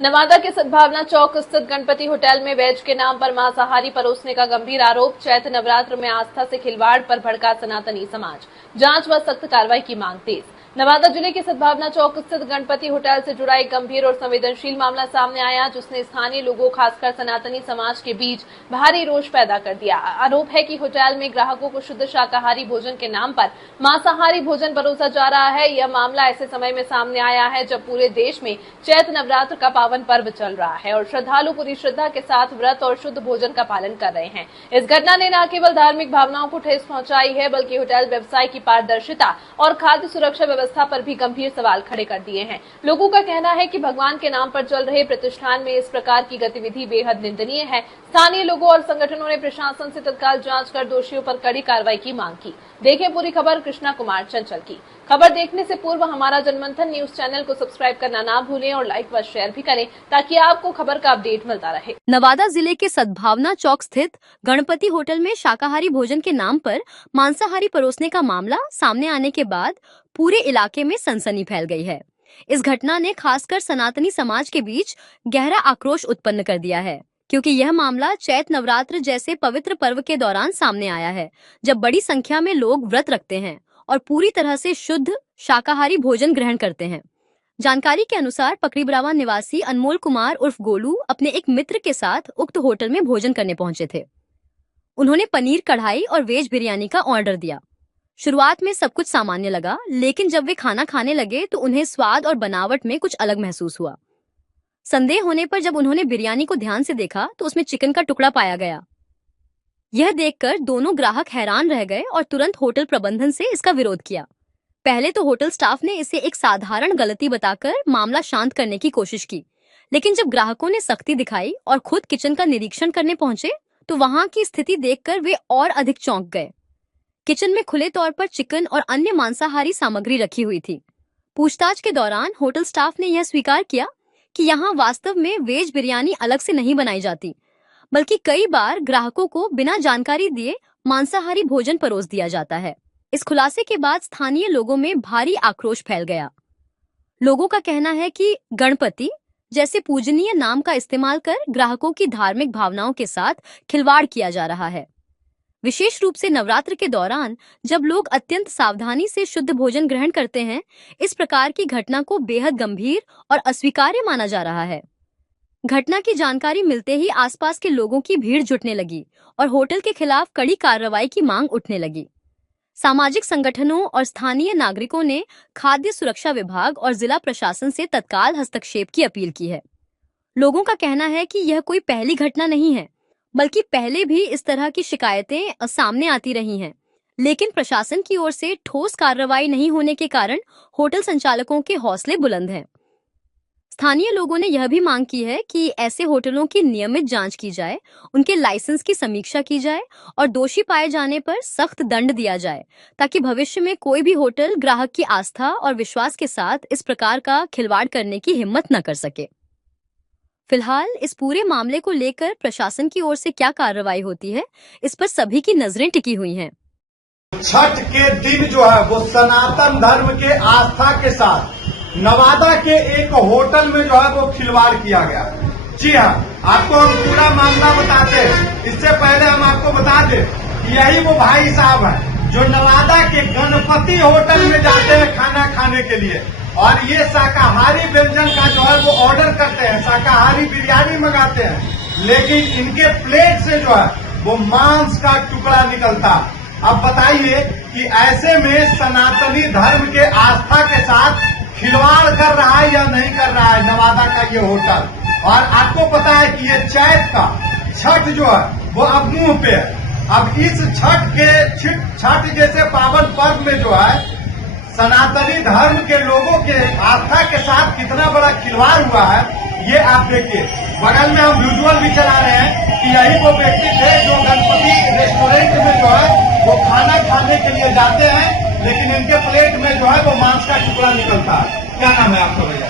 नवादा के सद्भावना चौक स्थित गणपति होटल में वेज के नाम पर मांसाहारी परोसने का गंभीर आरोप। चैत्र नवरात्र में आस्था से खिलवाड़ पर भड़का सनातनी समाज। जांच व सख्त कार्रवाई की मांग तेज। नवादा जिले के सद्भावना चौक स्थित गणपति होटल से जुड़ा एक गंभीर और संवेदनशील मामला सामने आया, जिसने स्थानीय लोगों खासकर सनातनी समाज के बीच भारी रोष पैदा कर दिया। आरोप है कि होटल में ग्राहकों को शुद्ध शाकाहारी भोजन के नाम पर मांसाहारी भोजन परोसा जा रहा है। यह मामला ऐसे समय में सामने आया है जब पूरे देश में चैत्र नवरात्र का पावन पर्व चल रहा है और श्रद्धालु पूरी श्रद्धा के साथ व्रत और शुद्ध भोजन का पालन कर रहे हैं। इस घटना ने न केवल धार्मिक भावनाओं को ठेस पहुंचाई है, बल्कि होटल व्यवसाय की पारदर्शिता और खाद्य सुरक्षा व्यवस्था पर भी गंभीर सवाल खड़े कर दिए हैं। लोगों का कहना है कि भगवान के नाम पर चल रहे प्रतिष्ठान में इस प्रकार की गतिविधि बेहद निंदनीय है। स्थानीय लोगों और संगठनों ने प्रशासन से तत्काल जांच कर दोषियों पर कड़ी कार्रवाई की मांग की। देखें पूरी खबर कृष्णा कुमार चंचल की। खबर देखने से पूर्व हमारा जनमंथन न्यूज चैनल को सब्सक्राइब करना ना भूलें और लाइक व शेयर भी करें, ताकि आपको खबर का अपडेट मिलता रहे। नवादा जिले के सद्भावना चौक स्थित गणपति होटल में शाकाहारी भोजन के नाम पर मांसाहारी परोसने का मामला सामने आने के बाद पूरे इलाके में सनसनी फैल गई है। इस घटना ने खासकर सनातनी समाज के बीच गहरा आक्रोश उत्पन्न कर दिया है, क्योंकि यह मामला चैत्र नवरात्र जैसे पवित्र पर्व के दौरान सामने आया है, जब बड़ी संख्या में लोग व्रत रखते हैं और पूरी तरह से शुद्ध शाकाहारी भोजन ग्रहण करते हैं। जानकारी के अनुसार पकड़ीबरावा निवासी अनमोल कुमार उर्फ गोलू अपने एक मित्र के साथ उक्त होटल में भोजन करने पहुंचे थे। उन्होंने पनीर कढ़ाई और वेज बिरयानी का ऑर्डर दिया। शुरुआत में सब कुछ सामान्य लगा, लेकिन जब वे खाना खाने लगे तो उन्हें स्वाद और बनावट में कुछ अलग महसूस हुआ। संदेह होने पर जब उन्होंने बिरयानी को ध्यान से देखा तो उसमें चिकन का टुकड़ा पाया गया। यह देखकर दोनों ग्राहक हैरान रह गए और तुरंत होटल प्रबंधन से इसका विरोध किया। पहले तो होटल स्टाफ ने इसे एक साधारण गलती बताकर मामला शांत करने की कोशिश की, लेकिन जब ग्राहकों ने सख्ती दिखाई और खुद किचन का निरीक्षण करने पहुंचे तो वहां की स्थिति देखकर वे और अधिक चौंक गए। किचन में खुले तौर पर चिकन और अन्य मांसाहारी सामग्री रखी हुई थी। पूछताछ के दौरान होटल स्टाफ ने यह स्वीकार किया कि यहाँ वास्तव में वेज बिरयानी अलग से नहीं बनाई जाती, बल्कि कई बार ग्राहकों को बिना जानकारी दिए मांसाहारी भोजन परोस दिया जाता है। इस खुलासे के बाद स्थानीय लोगों में भारी आक्रोश फैल गया। लोगों का कहना है कि गणपति जैसे पूजनीय नाम का इस्तेमाल कर ग्राहकों की धार्मिक भावनाओं के साथ खिलवाड़ किया जा रहा है। विशेष रूप से नवरात्र के दौरान जब लोग अत्यंत सावधानी से शुद्ध भोजन ग्रहण करते हैं, इस प्रकार की घटना को बेहद गंभीर और अस्वीकार्य माना जा रहा है। घटना की जानकारी मिलते ही आसपास के लोगों की भीड़ जुटने लगी और होटल के खिलाफ कड़ी कार्रवाई की मांग उठने लगी। सामाजिक संगठनों और स्थानीय नागरिकों ने खाद्य सुरक्षा विभाग और जिला प्रशासन से तत्काल हस्तक्षेप की अपील की है। लोगों का कहना है कि यह कोई पहली घटना नहीं है, बल्कि पहले भी इस तरह की शिकायतें सामने आती रही हैं, लेकिन प्रशासन की ओर से ठोस कार्रवाई नहीं होने के कारण होटल संचालकों के हौसले बुलंद हैं। स्थानीय लोगों ने यह भी मांग की है कि ऐसे होटलों की नियमित जांच की जाए, उनके लाइसेंस की समीक्षा की जाए और दोषी पाए जाने पर सख्त दंड दिया जाए, ताकि भविष्य में कोई भी होटल ग्राहक की आस्था और विश्वास के साथ इस प्रकार का खिलवाड़ करने की हिम्मत न कर सके। फिलहाल इस पूरे मामले को लेकर प्रशासन की ओर से क्या कार्रवाई होती है, इस पर सभी की नजरें टिकी हुई हैं। छठ के दिन जो है वो सनातन धर्म के आस्था के साथ नवादा के एक होटल में जो है वो खिलवाड़ किया गया। जी हाँ, आपको हम पूरा मामला बताते हैं। इससे पहले हम आपको बता दें कि यही वो भाई साहब हैं जो नवादा के गणपति होटल में जाते हैं खाना खाने के लिए, और ये शाकाहारी व्यंजन का जो है वो ऑर्डर करते हैं, शाकाहारी बिरयानी मंगाते हैं, लेकिन इनके प्लेट से जो है वो मांस का टुकड़ा निकलता। अब बताइए कि ऐसे में सनातनी धर्म के आस्था के साथ खिलवाड़ कर रहा है या नहीं कर रहा है नवादा का ये होटल। और आपको पता है कि ये चैत का छठ जो है वो अब मुंह पे है। अब इस छठ जैसे पावन पर्व में जो है सनातनी धर्म के लोगों के आस्था के साथ कितना बड़ा खिलवाड़ हुआ है, ये आप देखिए। बगल में हम विजुअल भी चला रहे हैं कि यही वो व्यक्ति थे जो गणपति रेस्टोरेंट में जो है वो खाना खाने के लिए जाते हैं, लेकिन इनके प्लेट में जो है वो मांस का टुकड़ा निकलता है। क्या नाम है आपका भैया?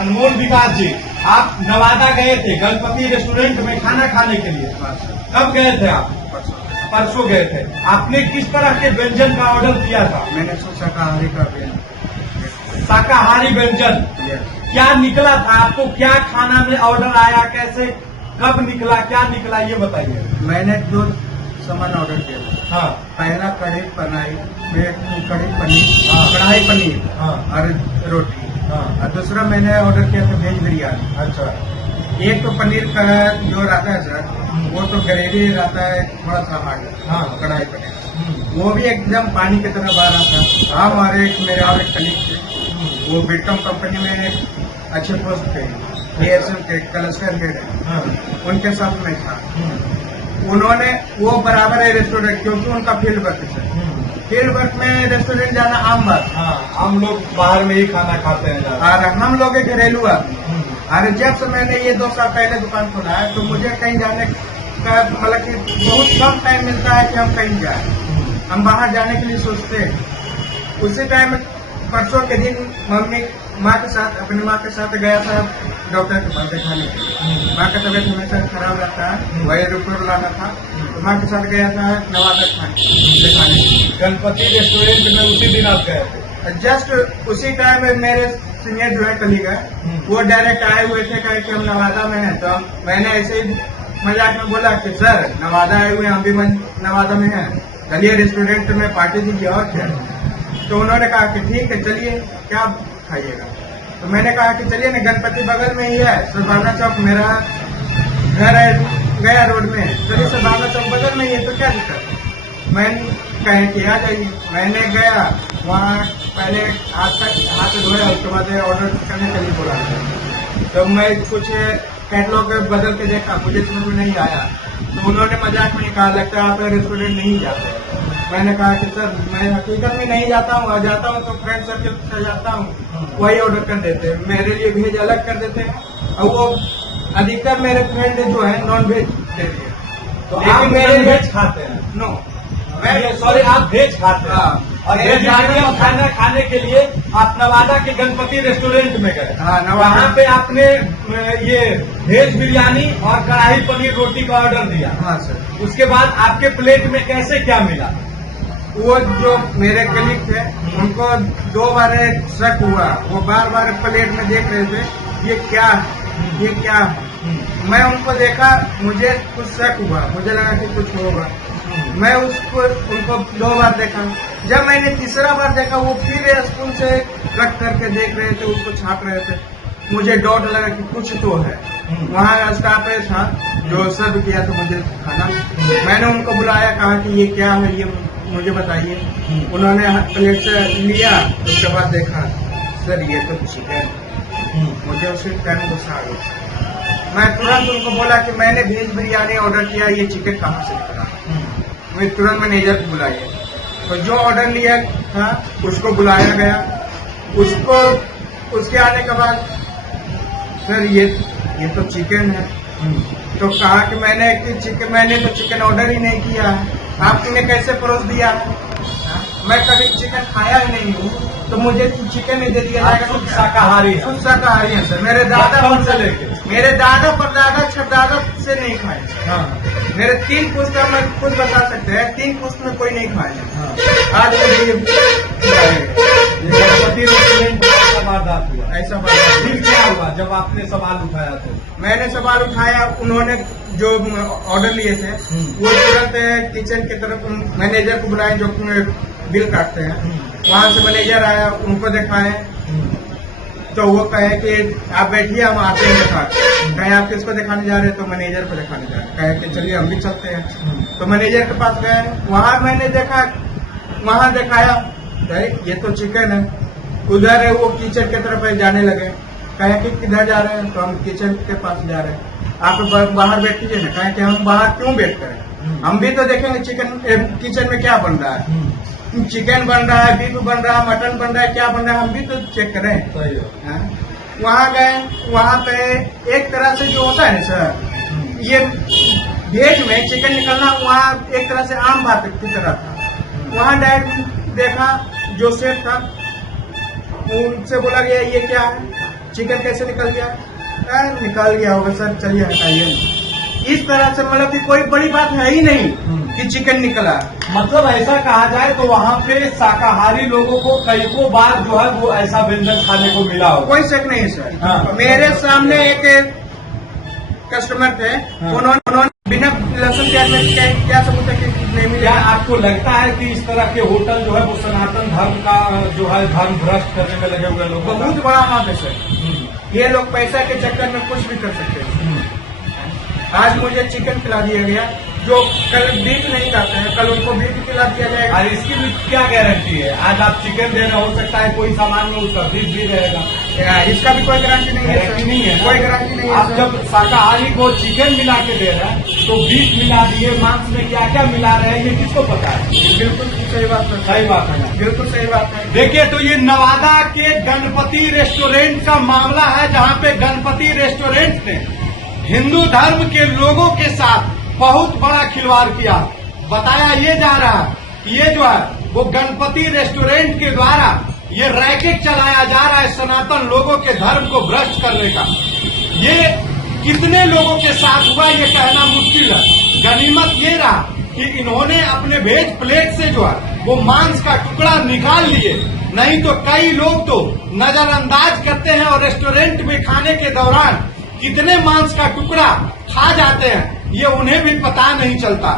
अनमोल विकास जी। आप नवादा गए थे गणपति रेस्टोरेंट में खाना खाने के लिए, कब गए थे आप? परसों गए थे। आपने किस तरह के व्यंजन का ऑर्डर किया था? मैंने शाकाहारी का व्यंजन। शाकाहारी व्यंजन। क्या निकला था आपको, क्या खाना में ऑर्डर आया, कैसे कब निकला, क्या निकला, ये बताइए। मैंने 2 सामान ऑर्डर किया था। हाँ पहला कढ़ी पनीर, हाँ। कढ़ाई पनीर हाँ और रोटी, हाँ। और दूसरा मैंने ऑर्डर किया था वेज बिरयानी। अच्छा। एक तो पनीर का जो रहता है सर, वो तो ग्रेवी रहता है थोड़ा सा हार्ड। हाँ। कढ़ाई पनीर वो भी एकदम पानी की तरह बाहर था। हम और एक मेरे और एक कलीग थे, वो बिटकॉम कंपनी में अच्छे पोस्ट पे एएसएम के क्लस्टर हेड है, हाँ। उनके साथ में था। उन्होंने वो बराबर है रेस्टोरेंट, क्योंकि उनका फील्ड वर्क है। फील्ड वर्क में रेस्टोरेंट जाना आम बात। हाँ, हम लोग बाहर में ही खाना खाते हैं ज्यादा। और हम लोग एक घरेलू आदमी। अरे जब से मैंने ये 2 साल पहले दुकान खोला है, तो मुझे कहीं जाने का मतलब कि बहुत कम टाइम मिलता है कि हम कहीं जाए। हम बाहर जाने के लिए सोचते हैं। उसी टाइम परसों के दिन अपनी माँ के साथ गया था डॉक्टर के पास दिखाने के लिए। माँ का तबियत हमेशा खराब रहता है, वही रिपोर्ट लाना था, तो माँ के साथ गया था नवादा दिखाने के लिए। गणपति रेस्टोरेंट में उसी दिन आप गए थे? जस्ट उसी टाइम में मेरे सीनियर जो है कलीग है, वो डायरेक्ट आए हुए थे, कहे कि हम नवादा में हैं। तो मैंने ऐसे ही मजाक में बोला कि सर नवादा आए हुए, हम भी नवादा में हैं, चलिए रेस्टोरेंट में पार्टी दीजिए और क्या। तो उन्होंने कहा कि ठीक है चलिए, क्या खाइएगा। तो मैंने कहा कि चलिए ना, गणपति बगल में ही है, सद्भावना चौक मेरा घर है, गया रोड में, चलिए सद्भावना चौक बगल में ही है, तो क्या दिक्कत। मैंने कहे कि आ जाइए। मैंने गया वहाँ, पहले हाथ धोया, उसके बाद ऑर्डर करने के लिए बोला। तो मैं कुछ कैटलॉग बदल के देखा, मुझे समझ में नहीं आया। तो उन्होंने मजाक में कहा लगता है आप रेस्टोरेंट नहीं जाते। मैंने कहा कि सर मैं हकीकत में नहीं जाता हूँ, जाता हूँ तो फ्रेंड सर्कल से जाता हूँ, वही ऑर्डर कर देते हैं, मेरे लिए वेज अलग कर देते हैं। और वो अधिकतर मेरे फ्रेंड जो है नॉन वेज देते हैं, तो आप मेरे वेज खाते हैं? नो, सॉरी, आप वेज खाते हैं। हाँ। और वेजिटेरियन खाना खाने के लिए आप नवादा के गणपति रेस्टोरेंट में गए। हाँ, नवादा। वहाँ पे आपने ये वेज बिरयानी और कढ़ाई पनीर रोटी का ऑर्डर दिया। हाँ सर। उसके बाद आपके प्लेट में कैसे क्या मिला? वो जो मेरे कलीग थे, उनको 2 बार शक हुआ, वो बार बार प्लेट में देख रहे थे, ये क्या है, ये क्या है। मैं उनको देखा, मुझे कुछ शक हुआ, मुझे लगा कि कुछ होगा। मैं उनको 2 बार देखा। जब मैंने तीसरा बार देखा, वो फिर स्पून से कट करके देख रहे थे, उसको छाप रहे थे। मुझे डाउट लगा कि कुछ तो है। वहाँ स्टाफ था जो सर्व किया था मुझे खाना, मैंने उनको बुलाया, कहा कि ये क्या है, ये मुझे बताइए। उन्होंने प्लेट से लिया, उसके बाद देखा, सर ये तो चिकन। मुझे उसी टाइम गुस्सा आ गया। मैं तुरंत उनको बोला कि मैंने वेज बिरयानी ऑर्डर किया, ये चिकन कहाँ से निकला। मैं तुरंत मैनेजर को बुलाया, तो जो ऑर्डर लिया था उसको बुलाया गया। उसके आने के बाद सर ये तो चिकन है। तो कहा कि मैंने तो चिकन ऑर्डर ही नहीं किया है, आपने कैसे परोस दिया है। मैं कभी चिकन खाया ही नहीं हूँ, तो मुझे चिकन नहीं दे दिया जाएगा। शुद्ध शाकाहारी है? शुद्ध शाकाहारी है सर। मेरे दादा परदादा छदादा से नहीं खाए। हाँ। मेरे 3 पुश्त में खुद बता सकते हैं, 3 पुश्त में कोई नहीं खाया। आज मुझे गणपति रेस्टोरेंट में ऐसा वारदात हुआ? ऐसा बात। फिर क्या हुआ जब आपने सवाल उठाया तो? मैंने सवाल उठाया, उन्होंने जो ऑर्डर लिए थे वो तुरंत किचन की तरफ मैनेजर को बुलाए, जो बिल काटते हैं। वहाँ से मैनेजर आया, उनको दिखाए, तो वो कहे कि आप बैठिए, हम आते हैं दिखा। कहे आप किसको दिखाने जा रहे हैं, तो मैनेजर को दिखाने जा रहे हैं। कहे कि चलिए हम भी चलते हैं। तो मैनेजर के पास गए, वहाँ मैंने देखा, वहाँ दिखाया, ये तो चिकन है। उधर है वो किचन की तरफ जाने लगे, कहे कि किधर जा रहे हैं, तो हम किचन के पास जा रहे हैं। आप बाहर बैठिए ना। कहे कि हम बाहर क्यों बैठ करें, हम भी तो देखेंगे किचन में क्या बन रहा है। चिकन बन रहा है, बीफ बन रहा है, मटन बन रहा है, क्या बन रहा है, हम भी तो चेक करें। सही है। वहाँ गए, वहाँ पे एक तरह से जो होता है ना सर, ये भेज में चिकन निकलना, वहाँ एक तरह से आम बात की तरह था। वहाँ डायरेक्ट देखा, जो सेफ था उनसे बोला गया ये क्या है, चिकन कैसे निकल गया। निकल गया होगा सर, चलिए हटाइए। इस तरह से मतलब कि कोई बड़ी बात है ही नहीं कि चिकन निकला। मतलब ऐसा कहा जाए तो वहाँ पे शाकाहारी लोगों को कई बार जो है वो ऐसा व्यंजन खाने को मिला होगा। कोई शक नहीं सर। हाँ। मेरे सामने एक कस्टमर थे, हाँ। उन्होंने बिना लहसुन प्याज में क्या सबूत है कि नहीं मिला। क्या आपको लगता है कि इस तरह के होटल जो है वो सनातन धर्म का जो है धर्म भ्रष्ट करने में लगे हुए लोग? बहुत बड़ा हाथ है सर। ये लोग पैसा के चक्कर में कुछ भी कर सकते हैं। आज मुझे चिकन खिला दिया गया, जो कल बीफ नहीं खाते हैं, कल उनको बीफ खिला दिया जाएगा। और इसकी भी क्या गारंटी है? आज आप चिकन दे रहे हो सकता है कोई सामान में उसका बीफ भी रहेगा, इसका भी कोई गारंटी नहीं है। गारंटी नहीं है, कोई गारंटी नहीं है। आप जब शाकाहारी को चिकन मिला के दे रहे हैं तो बीफ मिला दिए, मांस में क्या क्या मिला रहे हैं ये किसको पता है? बिल्कुल सही बात है। सही बात है ना? बिल्कुल सही बात है। देखिए, तो ये नवादा के गणपति रेस्टोरेंट का मामला है, जहाँ पे गणपति रेस्टोरेंट ने हिंदू धर्म के लोगों के साथ बहुत बड़ा खिलवाड़ किया। बताया ये जा रहा है कि ये जो है वो गणपति रेस्टोरेंट के द्वारा ये रैकेट चलाया जा रहा है सनातन लोगों के धर्म को भ्रष्ट करने का। ये कितने लोगों के साथ हुआ ये कहना मुश्किल है। गनीमत ये रहा कि इन्होंने अपने वेज प्लेट से जो है वो मांस का टुकड़ा निकाल लिए, नहीं तो कई लोग तो नजरअंदाज करते हैं और रेस्टोरेंट में खाने के दौरान कितने मांस का टुकड़ा खा जाते हैं ये उन्हें भी पता नहीं चलता।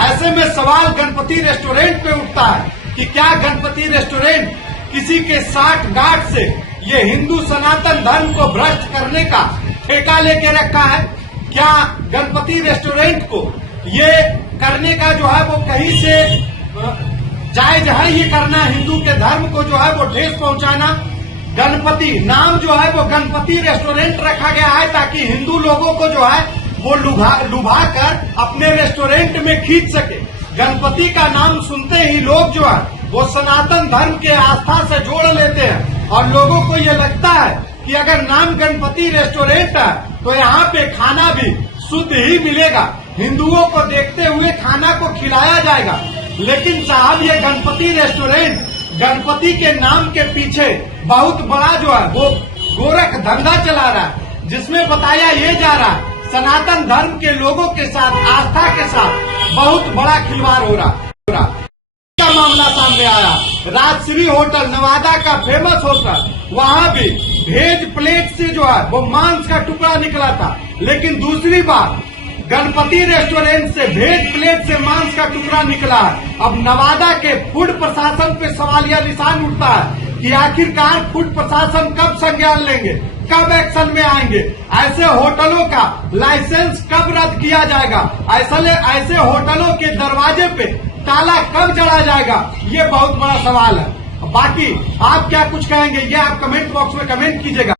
ऐसे में सवाल गणपति रेस्टोरेंट पे उठता है कि क्या गणपति रेस्टोरेंट किसी के साठ गांठ से ये हिंदू सनातन धर्म को भ्रष्ट करने का ठेका लेके रखा है? क्या गणपति रेस्टोरेंट को ये करने का जो है वो कहीं से जायज है? ये करना हिंदू के धर्म को जो है वो ठेस पहुंचाना। गणपति नाम जो है वो गणपति रेस्टोरेंट रखा गया है ताकि हिंदू लोगों को जो है वो लुभा कर अपने रेस्टोरेंट में खींच सके। गणपति का नाम सुनते ही लोग जो है वो सनातन धर्म के आस्था से जोड़ लेते हैं और लोगों को ये लगता है कि अगर नाम गणपति रेस्टोरेंट है तो यहाँ पे खाना भी शुद्ध ही मिलेगा, हिंदुओं को देखते हुए खाना को खिलाया जाएगा। लेकिन साहब, ये गणपति रेस्टोरेंट गणपति के नाम के पीछे बहुत बड़ा जो है वो गोरख धंधा चला रहा है, जिसमें बताया ये जा रहा है सनातन धर्म के लोगों के साथ, आस्था के साथ बहुत बड़ा खिलवाड़ हो रहा का मामला सामने आया। राजश्री होटल नवादा का फेमस होटल, वहाँ भी वेज प्लेट से जो है वो मांस का टुकड़ा निकला था, लेकिन दूसरी बार गणपति रेस्टोरेंट से वेज प्लेट से मांस का टुकड़ा निकला है। अब नवादा के फूड प्रशासन पे सवालिया निशान उठता है कि आखिरकार फूड प्रशासन कब संज्ञान लेंगे, कब एक्शन में आएंगे, ऐसे होटलों का लाइसेंस कब रद्द किया जाएगा, ऐसे होटलों के दरवाजे पे ताला कब जड़ा जाएगा, ये बहुत बड़ा सवाल है। बाकी आप क्या कुछ कहेंगे ये आप कमेंट बॉक्स में कमेंट कीजिएगा।